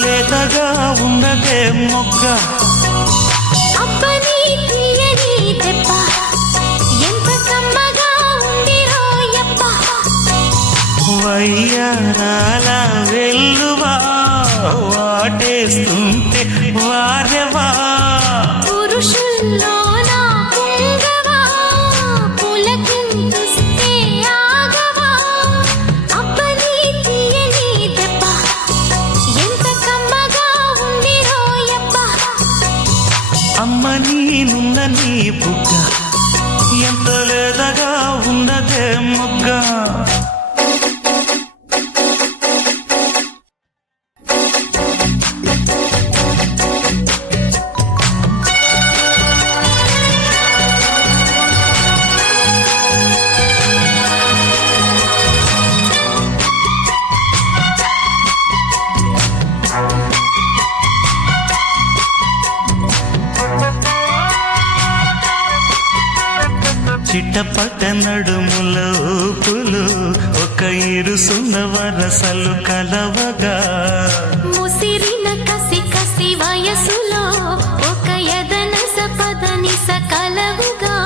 లేతగా ఉన్నదే మొగ్గ అబ్బని తీయని దెబ్బ ఎంత కమ్మగా ఉంది రోయప్ప వయ్యారాల వెల్లువా వాటేస్తుంటే వారెవా పురుషుల్లో నా పుంగవా పులకింతుస్తే ఆగవా అబ్బని తీయని దెబ్బ ఎంత కమ్మగా ఉంది రోయప్ప అమ్మ నీనున్న నీ బుగ్గ ఎంత లేదగా ఉన్నదే మొగ్గ చిట్టపట నడుముల ఊపులు ఒక ఇరుసున్న వరసలు కలవగా ముసిరిన కసి కసి వయసులో ఒక యదనస పదనిస కలవుగా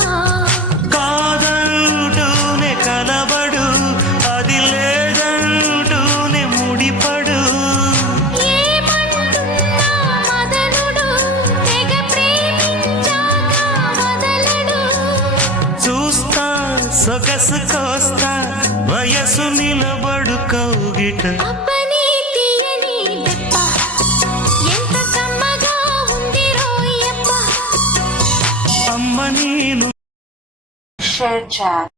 కాదంటూనే కలబడు అది లేదంటూనే ముడిపడు ఏమంటున్నా మదనుడు తెగ ప్రేమించాక వదలడు చూస్తా సొగసు కోస్తా వయసు నిలబడు కౌగిట అబ్బని తీయని దెబ్బ ఎంత కమ్మగా ఉంది రోయప్ప అమ్మ నీను Share chat.